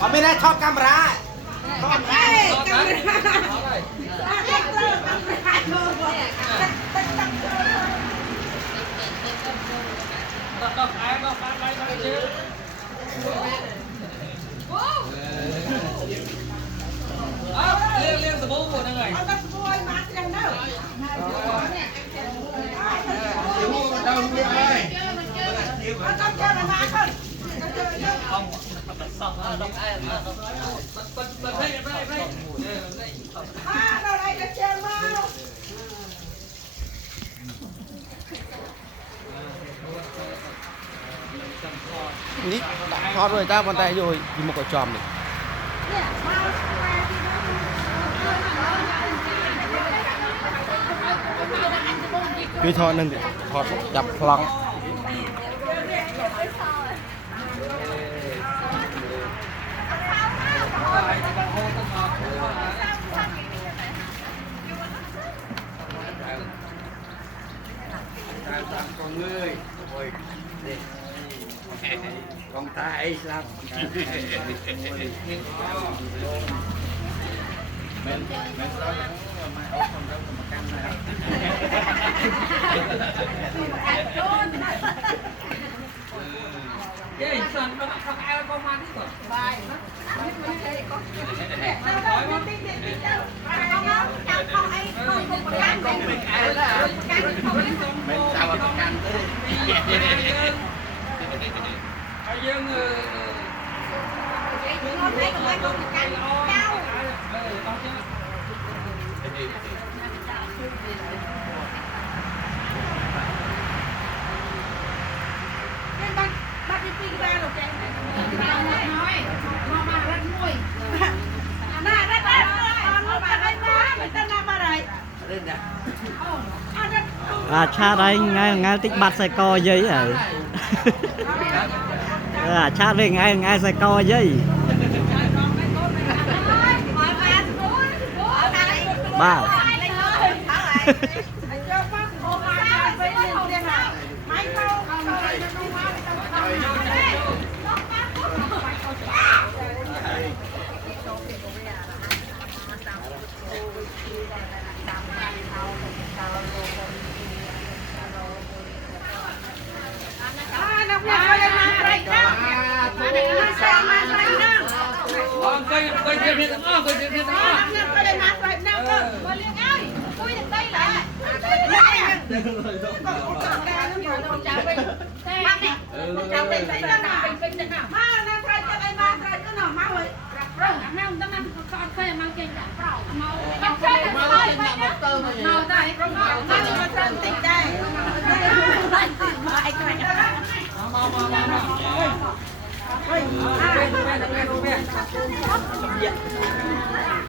Ở bên đây chọn camera. Liên sờ bố của nó này. Ní đã thoát rồi ta bàn tay rồi thì một cái chòm này. Cứ thoát nâng thì thoát chập lăng. Con người ôi con tay sao mình sao mà ốc con đâu mà căng này Cái sân nó không ai con mang cái bài nó mình sao mà căng ai dương cha đây ngay tích bát xe co giấy rồi cha về ngay xe co giấy ba cây kia phía đó cây kia phía đó